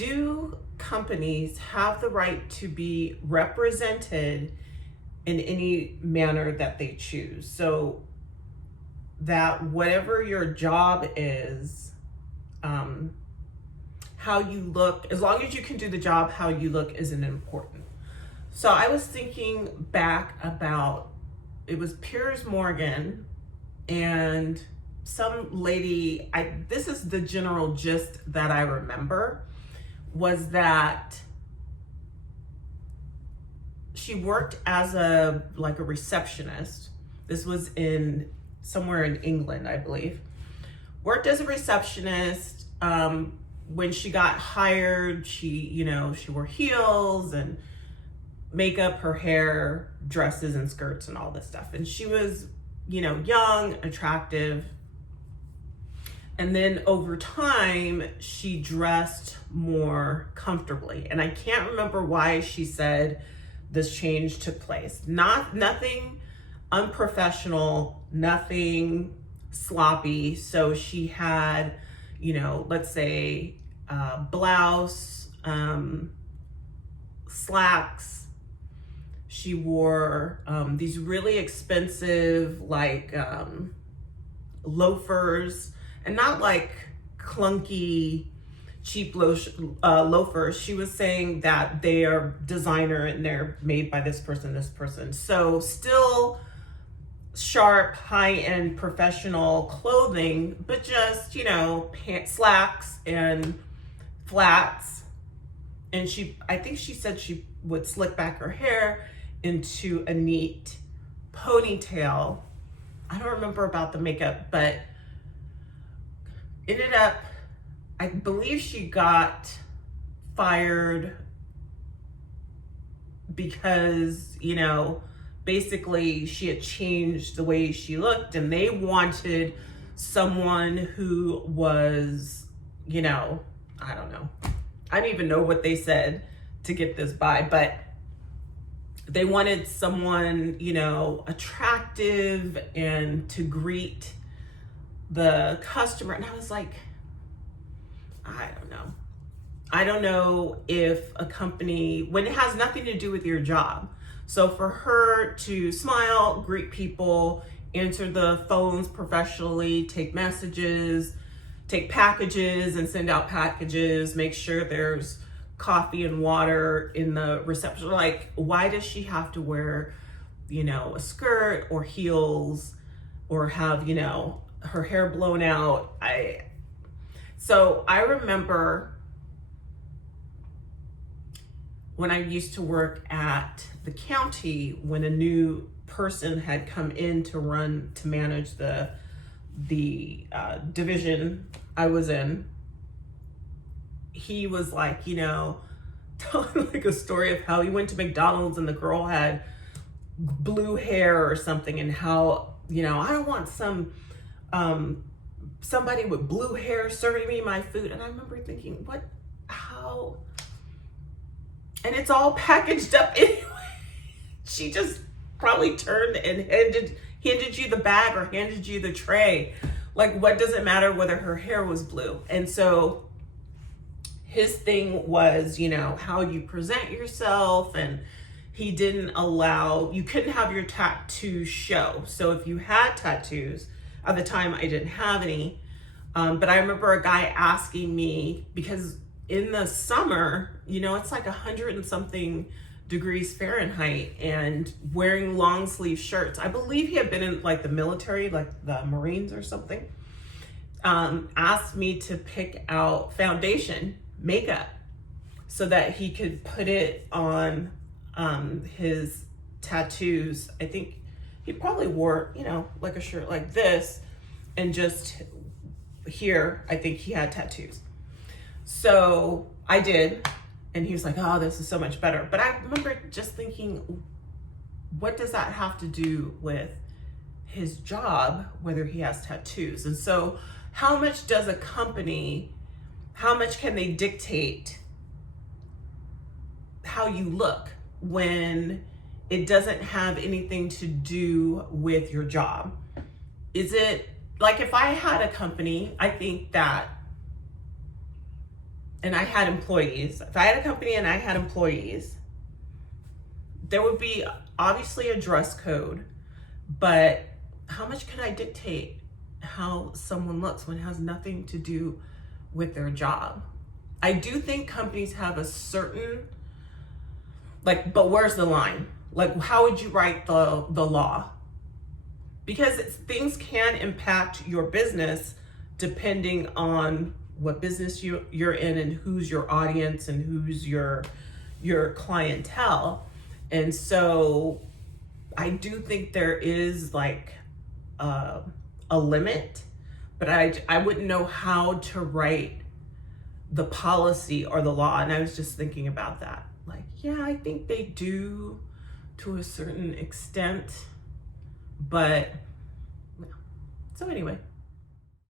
do companies have the right to be represented in any manner that they choose? So that whatever your job is, how you look, as long as you can do the job, how you look isn't important. So I was thinking back about, it was Piers Morgan and some lady, this is the general gist that I remember, was that she worked as a receptionist. This was in somewhere in England, I believe. Worked as a receptionist. When she got hired, she wore heels and makeup, her hair, dresses and skirts and all this stuff. And she was, young, attractive. And then over time, she dressed more comfortably. And I can't remember why she said this change took place. Nothing unprofessional, nothing sloppy. So she had, let's say, blouse, slacks. She wore these really expensive, loafers, and not like clunky, cheap loafers. She was saying that they are designer and they're made by this person. So still sharp, high-end professional clothing, but just, pants, slacks and flats. And I think she said she would slick back her hair into a neat ponytail. I don't remember about the makeup, but ended up, I believe she got fired because, basically she had changed the way she looked and they wanted someone who was, I don't know. I don't even know what they said to get this by, but they wanted someone, attractive and to greet the customer. And I was like, I don't know. I don't know if a company, when it has nothing to do with your job. So for her to smile, greet people, answer the phones professionally, take messages, take packages and send out packages, make sure there's coffee and water in the reception. Why does she have to wear, a skirt or heels or have, her hair blown out? So I remember when I used to work at the county, when a new person had come in to manage the division I was in, he was telling a story of how he went to McDonald's and the girl had blue hair or something, and how, I don't want somebody with blue hair serving me my food. And I remember thinking, how? And it's all packaged up anyway. She just probably turned and handed you the bag or handed you the tray. What does it matter whether her hair was blue? And so his thing was, how you present yourself, and he didn't allow, you couldn't have your tattoo show. So if you had tattoos, at the time I didn't have any, but I remember a guy asking me, because in the summer, it's 100 and something degrees Fahrenheit, and wearing long sleeve shirts. I believe he had been in the military, the Marines or something. Asked me to pick out foundation, makeup, so that he could put it on his tattoos. I think he probably wore, a shirt like this, and just here, I think he had tattoos. So I did, and he was like, oh, this is so much better. But I remember just thinking, what does that have to do with his job, whether he has tattoos? And so how much does a company, how much can they dictate how you look when it doesn't have anything to do with your job? Is it if I had a company, I think that and I had employees, if I had a company and I had employees, there would be obviously a dress code, but how much can I dictate how someone looks when it has nothing to do with their job? I do think companies have a certain, like, but where's the line? Like, how would you write the law? Because things can impact your business depending on what business you're in and who's your audience and who's your clientele. And so I do think there is like a limit, but I wouldn't know how to write the policy or the law. And I was just thinking about that. Like, yeah, I think they do to a certain extent, but so anyway.